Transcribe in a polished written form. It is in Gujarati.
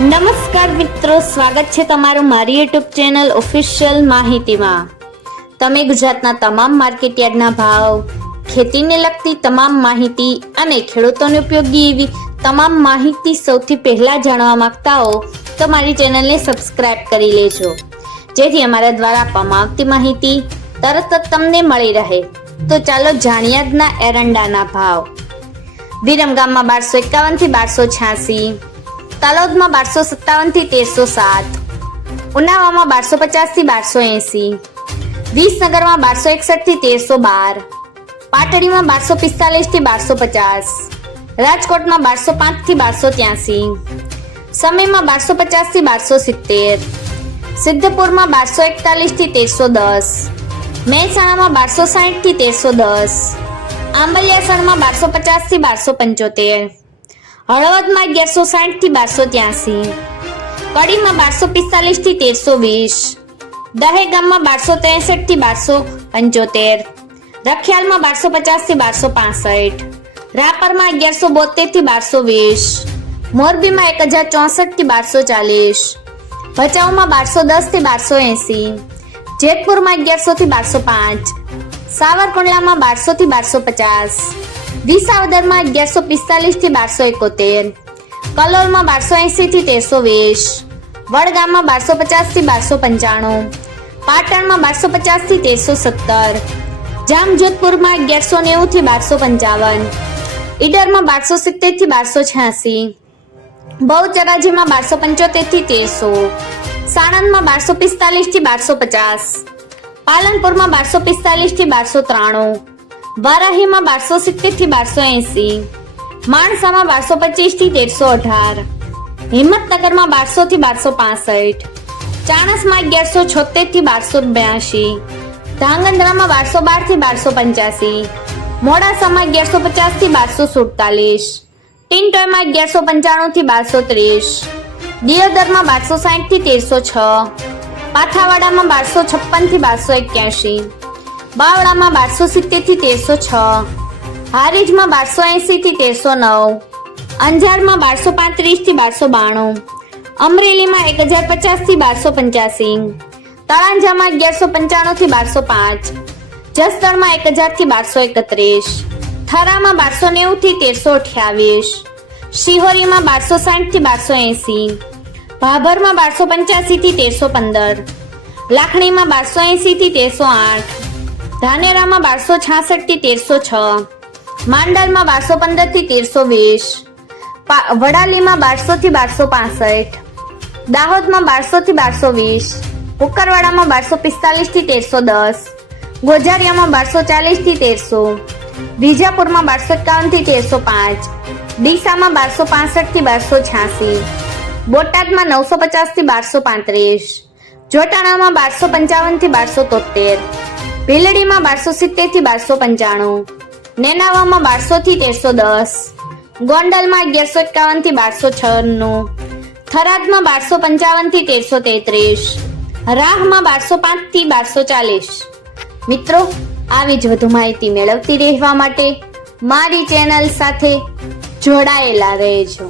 નમસ્કાર મિત્રો, સ્વાગત છે તમારું મારી યુટ્યુબ ચેનલ ઓફિશિયલ માહિતીમાં। તમે ગુજરાતના તમામ માર્કેટયાર્ડના ભાવ, ખેતીને લગતી તમામ માહિતી અને ખેડૂતોને ઉપયોગી એવી તમામ માહિતી સૌથી પહેલા જાણવા માંગતા હો તો મારી ચેનલને સબસ્ક્રાઇબ કરી લેજો, જેથી અમારા દ્વારા આપવામાં આવતી માહિતી તરત જ તમને મળી રહે। તો ચાલો જાણીએ આજના એરંડાના ભાવ। વિરમગામમાં 1251 થી 1286, તલોદમાં 1257 થી 1307, ઉનાવામાં 1250 થી 1280, વિસનગરમાં 1261 થી 1312, પાટડીમાં 1245 થી 1250, રાજકોટમાં 1205 થી 1283, સમીમાં 1250 થી 1270, સિદ્ધપુરમાં 1241 થી 1310, મહેસાણામાં 1260 થી 1310, આંબલિયાસણમાં 1250 થી 1275, હળવદમાં 1160 થી 1283, કડીમાં 1245 થી 1320, દહેગામમાં 1263 થી 1275, રખિયાલમાં 1250 થી 1265, રાપરમાં 1172 થી 1220, મોરબીમાં 1064 થી 1240, ભચાઉમાં 1210 થી 1280, જેતપુરમાં 1100 થી 1205, સાવરકુંડલામાં 1200 થી 1250, વિસાવદરમાં 1145 થી 1271, કલોલમાં 1280 થી 1320, વડગામમાં 1250 થી 1295, પાટણમાં 1250 થી 1317, જામજોધપુરમાં 1190 થી 1255, ઈડરમાં 1270 થી 1286, બહુચરાજીમાં 1275 થી 1300, સાણંદમાં 1245 થી 1250, પાલનપુરમાં 1245 થી 1293, વારાહીમાં 1270 થી 1280, માણસામાં 1225 થી 1318, હિંમતનગરમાં 1200 થી 1265, ચાણસમાં 1176 થી 1282, ધાંગધ્રામાં 1212 થી 1285, મોડાસામાં 1150 થી 1247, ટિન્ટોયમાં 1195 થી 1230, દિયોદરમાં 1260 થી 1306, પાથાવાડામાં 1256 થી 1281, બાવળામાં 1270 થી 1306, હારીજમાં 1280 થી 1309, અંજારમાં 1235 થી 1292, અમરેલીમાં 1050 થી 1285, તળાંજામાં 1195 થી 1205, જસદણમાં 1000 થી 1231, થરામાં 1290 થી 1328, શિહોરીમાં 1260 થી 1280, ભાભરમાં 1285 થી 1315, લાખણીમાં 1280 થી 1308, ધાનેરામાં 1266 થી 1306, માંડલમાં 1215 થી 1320, વડાલીમાં 1200 થી 1265, દાહોદમાં 1200 થી 1220, કુકરવાડામાં 1245 થી 1310, ગોઝારિયામાં 1240 થી 1300, વિજાપુરમાં 1251 થી 1305, ડીસામાં 1265 થી 1286, બોટાદમાં 950 થી 1235, જોટાણામાં 1255 થી 1273, ભીલડીમાં 1270 થી 1295, નેનાવામાં 1200 થી 1310, ગોંડલમાં 1151 થી 1296, થરાદમાં 1255 થી 1333, રાહમાં 1205 થી 1240। મિત્રો, આવી જ વધુ માહિતી મેળવતી રહેવા માટે મારી ચેનલ સાથે જોડાયેલા રહેજો।